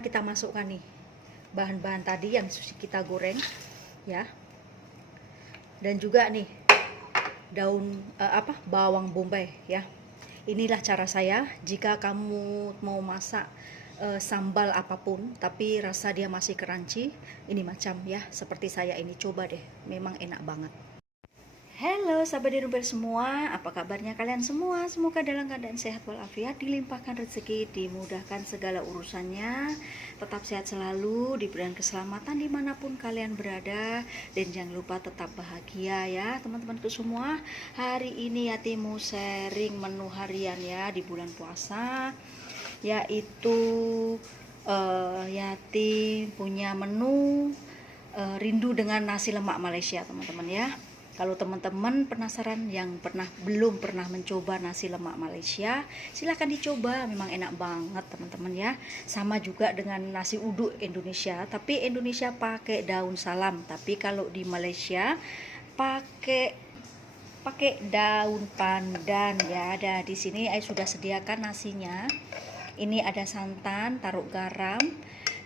Kita masukkan nih bahan-bahan tadi yang sudah kita goreng ya, dan juga nih daun bawang bombay ya. Inilah cara saya jika kamu mau masak sambal apapun tapi rasa dia masih crunchy, ini macam ya seperti saya ini, coba deh, memang enak banget. Halo sahabat Dirumpel semua, apa kabarnya kalian semua? Semoga dalam keadaan sehat walafiat, dilimpahkan rezeki, dimudahkan segala urusannya, tetap sehat selalu, diberikan keselamatan dimanapun kalian berada, dan jangan lupa tetap bahagia ya teman-temanku semua. Hari ini Yati mau sharing menu harian ya di bulan puasa, yaitu Yati punya menu rindu dengan nasi lemak Malaysia teman-teman ya. Kalau teman-teman penasaran yang belum pernah mencoba nasi lemak Malaysia, silahkan dicoba, memang enak banget teman-teman ya. Sama juga dengan nasi uduk Indonesia, tapi Indonesia pakai daun salam, tapi kalau di Malaysia pakai daun pandan ya. Ada di sini saya sudah sediakan nasinya. Ini ada santan, taruh garam,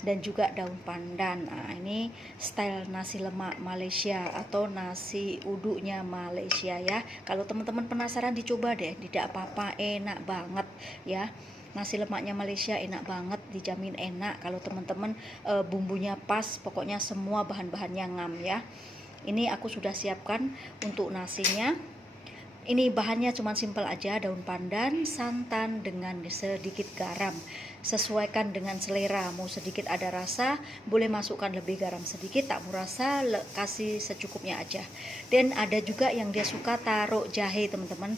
dan juga daun pandan. Nah, ini style nasi lemak Malaysia atau nasi uduknya Malaysia ya. Kalau teman-teman penasaran dicoba deh, tidak apa-apa, enak banget ya. Nasi lemaknya Malaysia enak banget, dijamin enak kalau teman-teman bumbunya pas, pokoknya semua bahan-bahannya ngam ya. Ini aku sudah siapkan untuk nasinya. Ini bahannya cuma simpel aja, daun pandan, santan dengan sedikit garam. Sesuaikan dengan selera, mau sedikit ada rasa, boleh masukkan lebih garam sedikit, tak mau rasa kasih secukupnya aja. Dan ada juga yang dia suka taruh jahe teman-teman.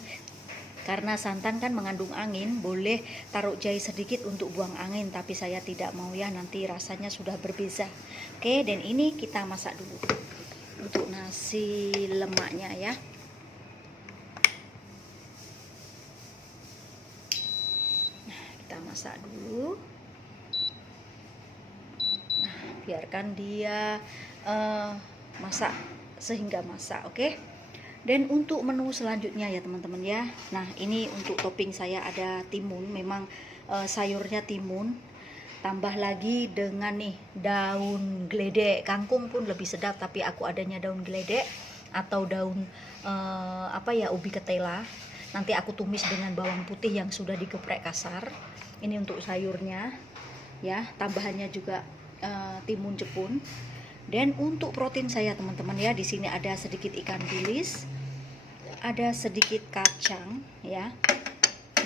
Karena santan kan mengandung angin, boleh taruh jahe sedikit untuk buang angin, tapi saya tidak mau ya, nanti rasanya sudah berbeza. Oke, dan ini kita masak dulu untuk nasi lemaknya ya. Kita masak dulu. Nah, biarkan dia masak sehingga masak, oke? Dan untuk menu selanjutnya ya teman-teman ya. Nah, ini untuk topping saya ada timun, memang sayurnya timun. Tambah lagi dengan nih daun geledek, kangkung pun lebih sedap, tapi aku adanya daun geledek atau daun ubi ketela. Nanti aku tumis dengan bawang putih yang sudah digeprek kasar. Ini untuk sayurnya ya, tambahannya juga timun jepun. Dan untuk protein saya teman-teman ya, di sini ada sedikit ikan bilis, ada sedikit kacang ya,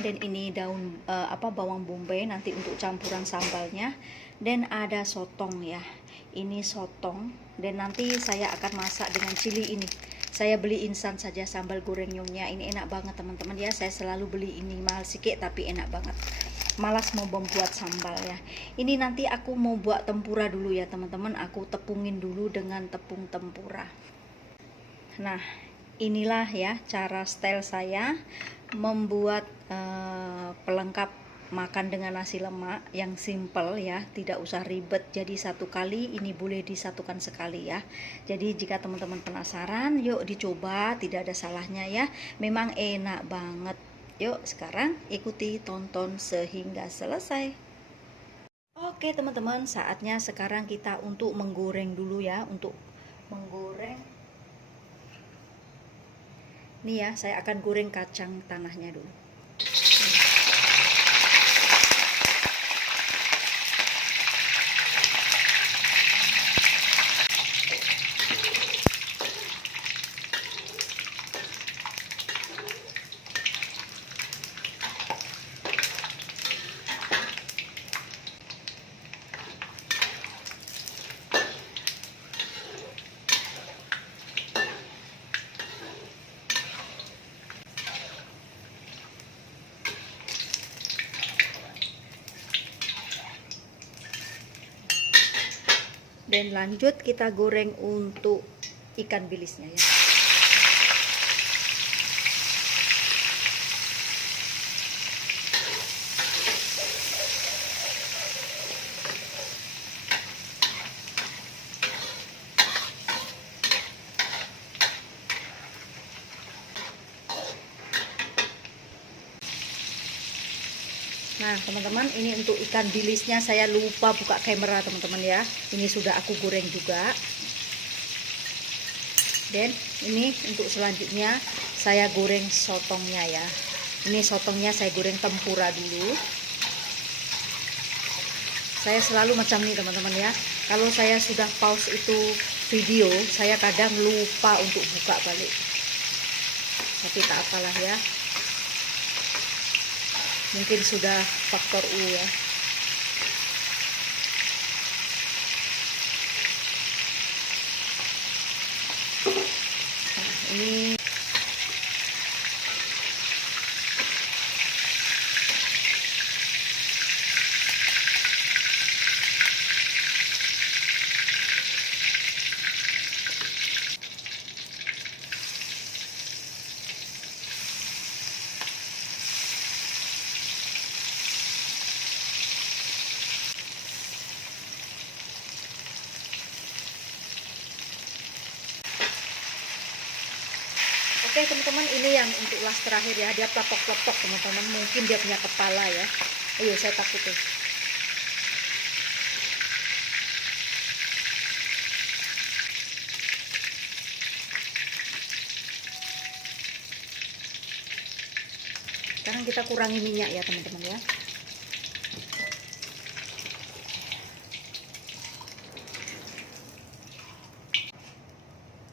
dan ini daun bawang bombay nanti untuk campuran sambalnya, dan ada sotong ya, ini sotong, dan nanti saya akan masak dengan cili ini. Saya beli instan saja sambal goreng nyungnya, ini enak banget teman-teman ya. Saya selalu beli ini, mahal sikit tapi enak banget. Malas mau membuat sambal ya. Ini nanti aku mau buat tempura dulu ya teman-teman. Aku tepungin dulu dengan tepung tempura. Nah, inilah ya cara style saya membuat pelengkap makan dengan nasi lemak yang simple ya, tidak usah ribet. Jadi satu kali ini boleh disatukan sekali ya. Jadi jika teman-teman penasaran, yuk dicoba, tidak ada salahnya ya. Memang enak banget. Yuk sekarang ikuti, tonton sehingga selesai. Oke teman-teman, saatnya sekarang kita untuk menggoreng dulu ya. Untuk menggoreng, nih ya, saya akan goreng kacang tanahnya dulu. Dan lanjut kita goreng untuk ikan bilisnya ya. Nah Nah teman-teman, ini untuk ikan bilisnya saya lupa buka kamera teman-teman ya. Ini sudah aku goreng juga. Dan ini untuk selanjutnya saya goreng sotongnya ya. Ini sotongnya saya goreng tempura dulu. Saya selalu macam ini teman-teman ya. Kalau saya sudah pause itu video, saya kadang lupa untuk buka balik. Tapi tak apalah ya. Mungkin sudah faktor U ya. Nah, ini oke teman-teman, ini yang untuk last terakhir ya. Dia peletok-peletok teman-teman. Mungkin dia punya kepala ya. Ayo saya takut tuh. Sekarang kita kurangi minyak ya teman-teman ya.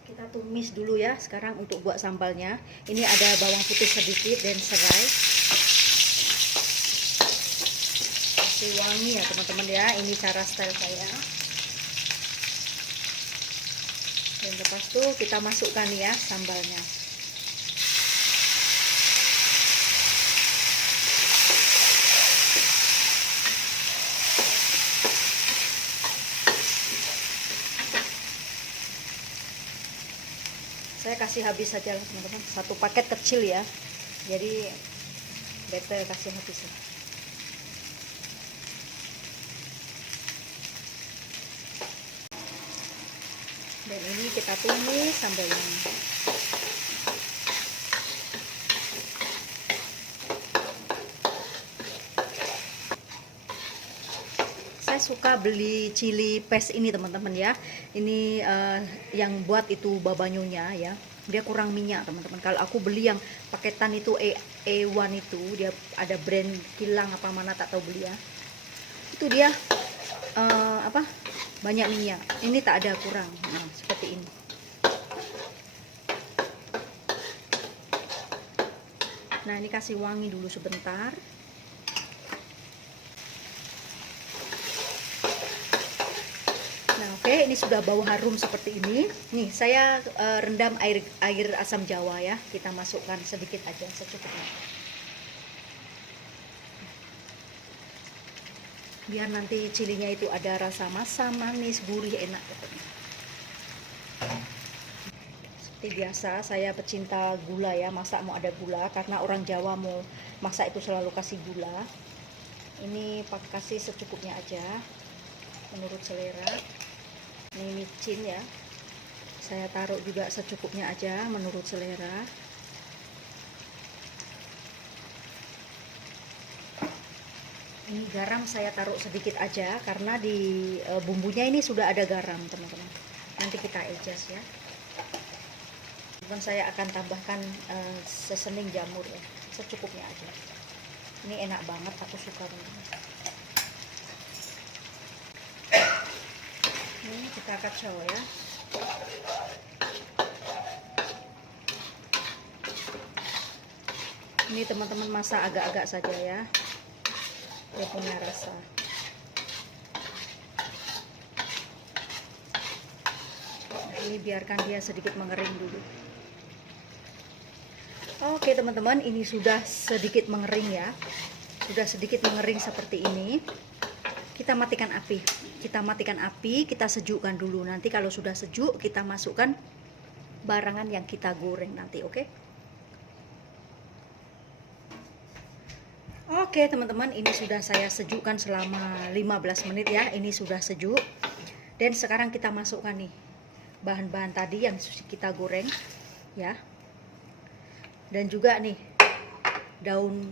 Kita tumis dulu ya. Sekarang untuk buat sambalnya, ini ada bawang putih sedikit dan serai. Kasih wangi ya teman-teman ya. Ini cara style saya. Dan lepas itu kita masukkan ya sambalnya. Saya kasih habis saja teman-teman, satu paket kecil ya, jadi better kasih habis ya. Dan ini kita tumis sambalnya. Saya suka beli chili paste ini teman-teman ya. Ini yang buat itu babanyonya ya. Dia kurang minyak teman-teman. Kalau aku beli yang paketan itu A1 itu, dia ada brand kilang apa mana tak tahu beli ya. Itu dia banyak minyak. Ini tak ada kurang. Nah, seperti ini. Nah, ini kasih wangi dulu sebentar. Nah, oke, ini sudah bau harum seperti ini. Nih, saya rendam air asam jawa ya. Kita masukkan sedikit aja, secukupnya. Biar nanti cilinya itu ada rasa masam, manis, gurih, enak pokoknya. Seperti biasa, saya pecinta gula ya. Masak mau ada gula, karena orang Jawa mau masak itu selalu kasih gula. Ini kasih secukupnya aja, menurut selera. Ini micin ya, saya taruh juga secukupnya aja menurut selera. Ini garam saya taruh sedikit aja karena di bumbunya ini sudah ada garam teman-teman. Nanti kita adjust ya. Dan saya akan tambahkan sesening jamur ya, secukupnya aja. Ini enak banget, aku suka teman-teman. Ini kita kacau ya. Ini teman-teman masak agak-agak saja ya, dia punya rasa. Nah, ini biarkan dia sedikit mengering dulu. Oke teman-teman, ini sudah sedikit mengering ya, sudah sedikit mengering seperti ini. Kita matikan api. Kita sejukkan dulu. Nanti kalau sudah sejuk, kita masukkan barangan yang kita goreng nanti, oke? Oke teman-teman, ini sudah saya sejukkan selama 15 menit ya. Ini sudah sejuk. Dan sekarang kita masukkan nih bahan-bahan tadi yang kita goreng ya. Dan juga nih daun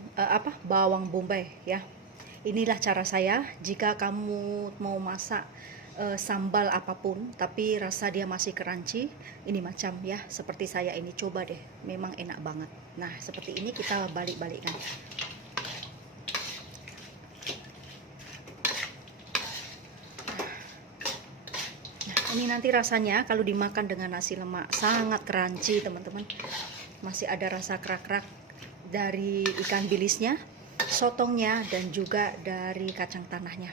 bawang bombay ya. inilah cara saya. Jika kamu mau masak sambal apapun tapi rasa dia masih crunchy, ini macam ya seperti saya ini, coba deh, memang enak banget. Nah seperti ini kita balik-balikkan. Nah ini nanti rasanya kalau dimakan dengan nasi lemak sangat crunchy teman-teman. Masih ada rasa kerak-kerak dari ikan bilisnya, sotongnya, dan juga dari kacang tanahnya.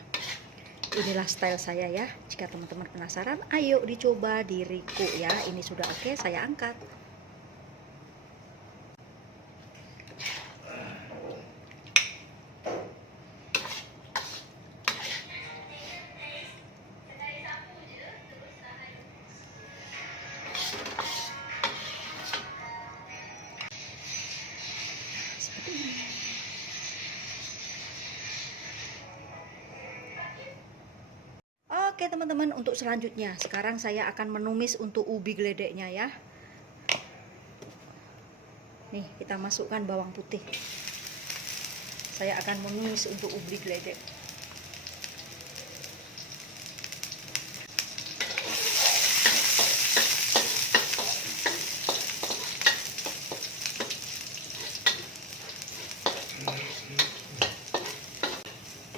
Inilah style saya ya. Jika teman-teman penasaran, ayo dicoba di Riko ya. Ini sudah oke, saya angkat. Seperti ini. Oke teman-teman, untuk selanjutnya sekarang saya akan menumis untuk ubi geledeknya ya. Nih kita masukkan bawang putih. Saya akan menumis untuk ubi geledek.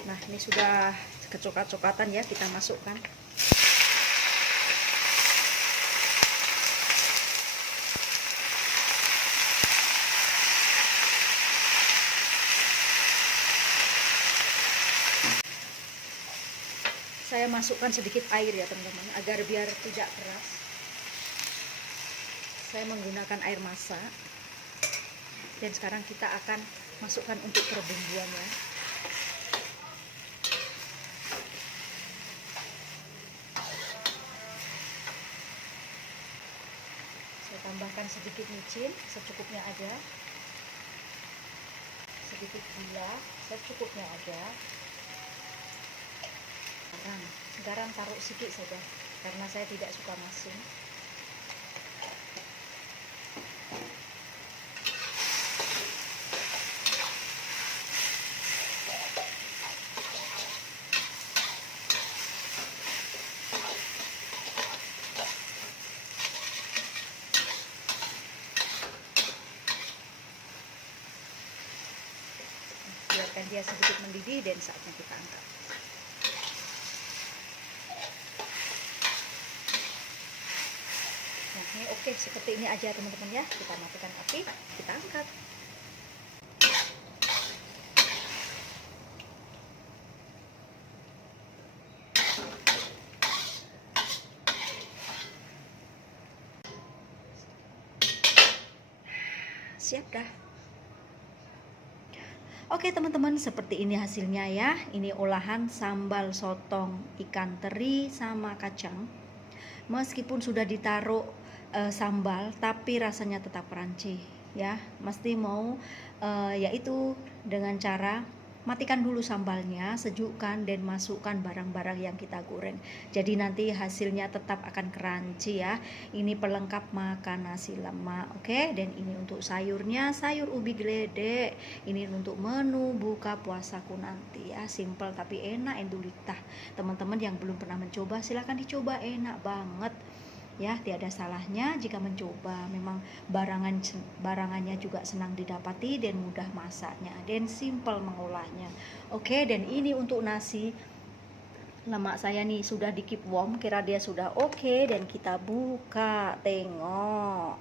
Nah ini sudah kecoklat-coklatan ya, kita masukkan. Saya masukkan sedikit air ya teman-teman, agar biar tidak keras. Saya menggunakan air masak. Dan sekarang kita akan masukkan untuk perbumbuannya. Saya tambahkan sedikit micin, secukupnya aja. Sedikit gula, secukupnya aja. Garam taruh sedikit saja, karena saya tidak suka masin. Biarkan dia sedikit mendidih dan saatnya kita angkat. Nah ini oke, seperti ini aja teman-teman ya. Kita matikan api, kita angkat. Siap dah. Oke teman-teman, seperti ini hasilnya ya. Ini olahan sambal sotong ikan teri sama kacang. Meskipun sudah ditaruh sambal, tapi rasanya tetap crunchy ya. Mesti mau yaitu dengan cara matikan dulu sambalnya, sejukkan, dan masukkan barang-barang yang kita goreng. Jadi nanti hasilnya tetap akan crunchy ya. Ini pelengkap makan nasi lemak, oke? Dan ini untuk sayurnya, sayur ubi geledek. Ini untuk menu buka puasaku nanti ya. Simple tapi enak, endulitah. Teman-teman yang belum pernah mencoba, silahkan dicoba, enak banget. Ya, tiada salahnya jika mencoba. Memang barangannya juga senang didapati dan mudah masaknya dan simple mengolahnya. Oke, dan ini untuk nasi lemak saya nih sudah di keep warm, kira dia sudah oke, dan kita buka, tengok.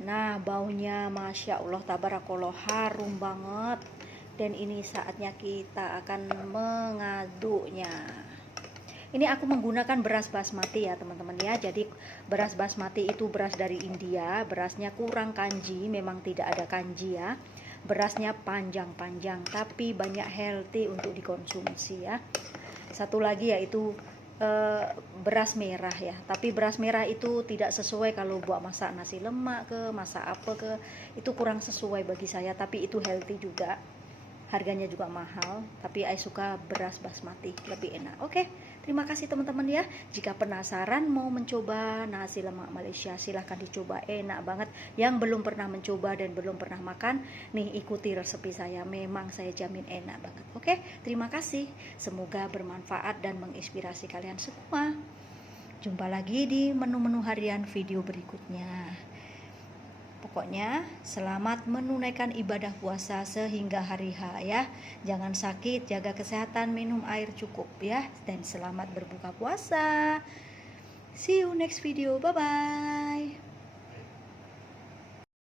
Nah, baunya Masya Allah tabarakallah, harum banget. Dan ini saatnya kita akan mengaduknya. Ini aku menggunakan beras basmati ya teman-teman ya. Jadi beras basmati itu beras dari India. Berasnya kurang kanji, memang tidak ada kanji ya. Berasnya panjang-panjang, tapi banyak healthy untuk dikonsumsi ya. Satu lagi yaitu beras merah ya. Tapi beras merah itu tidak sesuai kalau buat masak nasi lemak ke, masak apa ke. Itu kurang sesuai bagi saya, tapi itu healthy juga. Harganya juga mahal, tapi saya suka beras basmati, lebih enak. Oke, Terima kasih teman-teman ya. Jika penasaran mau mencoba nasi lemak Malaysia, silahkan dicoba, enak banget. Yang belum pernah mencoba dan belum pernah makan, nih ikuti resepi saya, memang saya jamin enak banget. Oke, terima kasih. Semoga bermanfaat dan menginspirasi kalian semua. Jumpa lagi di menu-menu harian video berikutnya. Pokoknya selamat menunaikan ibadah puasa sehingga hari H ya. Jangan sakit, jaga kesehatan, minum air cukup ya. Dan selamat berbuka puasa. See you next video. Bye bye.